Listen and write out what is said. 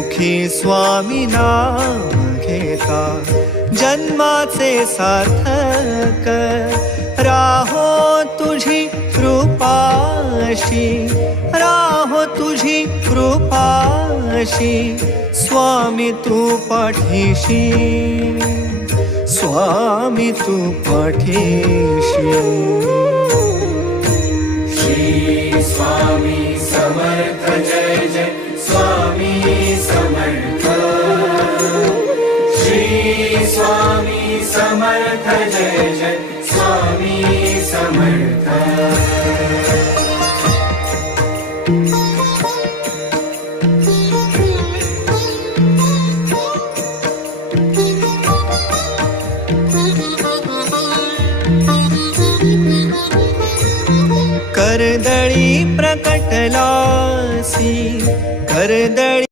मुखी स्वामी नाम घेता जन्माचे सार्थक राहो तुझी कृपाशी राहो तुझी कृपाशी स्वामी तू पाठीशी स्वामी तू पाठीशी श्री स्वामी समर्थ जय जय स्वामी समर्थ श्री स्वामी समर्थ जय जय स्वामी समर्थ कर्दळी प्रकटलासी